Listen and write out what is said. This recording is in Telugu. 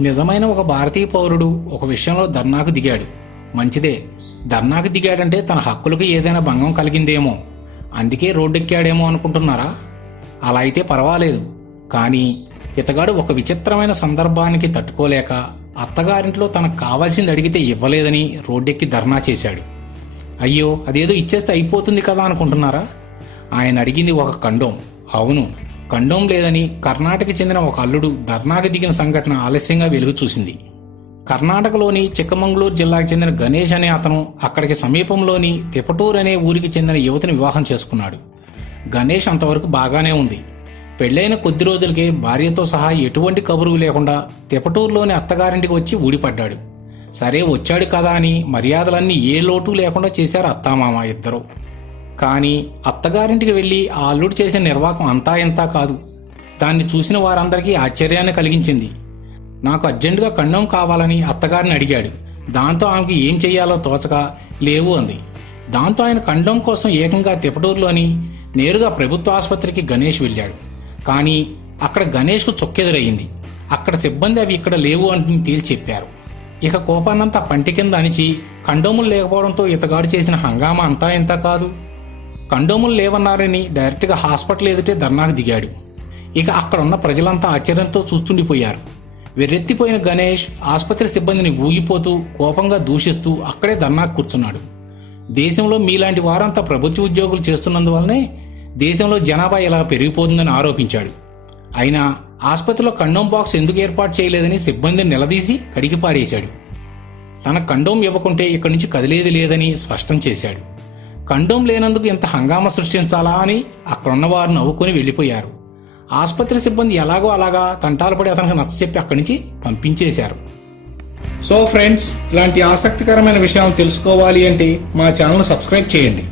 నిజమైన ఒక భారతీయ పౌరుడు ఒక విషయంలో ధర్నాకు దిగాడు. మంచిదే. ధర్నాకు దిగాడంటే తన హక్కులకు ఏదైనా భంగం కలిగిందేమో. అందుకే రోడ్డెక్కాడేమో అనుకుంటున్నారా? అలా అయితే పర్వాలేదు. కానీ ఇతగాడు ఒక విచిత్రమైన సందర్భానికి తట్టుకోలేక అత్తగారింట్లో తనకు కావాల్సింది అడిగితే ఇవ్వలేదని రోడ్డెక్కి ధర్నా చేశాడు. అయ్యో అదేదో ఇచ్చేస్తే అయిపోతుంది కదా అనుకుంటున్నారా? ఆయన అడిగింది ఒక కండోం అవును. కండోం లేదని కర్ణాటక చెందిన ఒక అల్లుడు ధర్నాకు దిగిన సంఘటన ఆలస్యంగా వెలుగు చూసింది. కర్ణాటకలోని చిక్కమంగళూరు జిల్లాకు చెందిన గణేష్ అనే అతను అక్కడికి సమీపంలోని తిపటూరు అనే ఊరికి చెందిన యువతిని వివాహం చేసుకున్నాడు. గణేష్ అంతవరకు బాగానే ఉంది. పెళ్ళైన కొద్ది రోజులకే భార్యతో సహా ఎటువంటి కబురు లేకుండా తిపటూరులోని అత్తగారింటికి వచ్చి ఊడిపడ్డాడు. సరే వచ్చాడు కదా అని మర్యాదలన్నీ ఏ లోటు లేకుండా చేశారు అత్తామామ ఇద్దరు. కానీ అత్తగారింటికి వెళ్ళి ఆ అల్లుడు చేసిన నిర్వాకం అంతా ఇంతా కాదు. దాన్ని చూసిన వారందరికీ ఆశ్చర్యాన్ని కలిగించింది. నాకు అర్జెంటుగా కండం కావాలని అత్తగారిని అడిగాడు. దాంతో ఆమెకు ఏం చెయ్యాలో తోచక లేవు అంది. దాంతో ఆయన కండం కోసం ఏకంగా తిపటూరులోని నేరుగా ప్రభుత్వ ఆసుపత్రికి గణేష్ వెళ్ళాడు. కానీ అక్కడ గణేష్కు చొక్కెదురయ్యింది అక్కడ సిబ్బంది అవి ఇక్కడ లేవు అని తేల్చి చెప్పారు. ఇక కోపాన్నంతా పంటి కింద అణిచి కండోములు లేకపోవడంతో ఇతగాడు చేసిన హంగామా అంతా ఇంత కాదు. కండోములు లేవన్నారని డైరెక్ట్గా హాస్పిటల్ ఎదుటే ధర్నాకు దిగాడు. ఇక అక్కడ ఉన్న ప్రజలంతా ఆశ్చర్యంతో చూస్తుండిపోయారు. వెర్రెత్తిపోయిన గణేష్ ఆసుపత్రి సిబ్బందిని ఊగిపోతూ కోపంగా దూషిస్తూ అక్కడే ధర్నాకు కూర్చున్నాడు. దేశంలో మీలాంటి వారంతా ప్రభుత్వ ఉద్యోగులు చేస్తున్నందువల్లనే దేశంలో జనాభా ఇలా పెరిగిపోతుందని ఆరోపించాడు. అయినా ఆసుపత్రిలో కండోమ్ బాక్స్ ఎందుకు ఏర్పాటు చేయలేదని సిబ్బందిని నిలదీసి కడిగిపాడేశాడు తన కండోమ్ ఇవ్వకుంటే ఇక్కడి నుంచి కదిలేది లేదని స్పష్టం చేశాడు. కండోం లేనందుకు ఎంత హంగామా సృష్టించాలా అని అక్కడున్న వారు నవ్వుకొని వెళ్ళిపోయారు ఆసుపత్రి సిబ్బంది ఎలాగో అలాగా తంటాలు పడి అతనికి నచ్చచెప్పి అక్కడి నుంచి పంపించేశారు. సో ఫ్రెండ్స్ ఇలాంటి ఆసక్తికరమైన విషయాలు తెలుసుకోవాలి అంటే మా ఛానల్ సబ్స్క్రైబ్ చేయండి.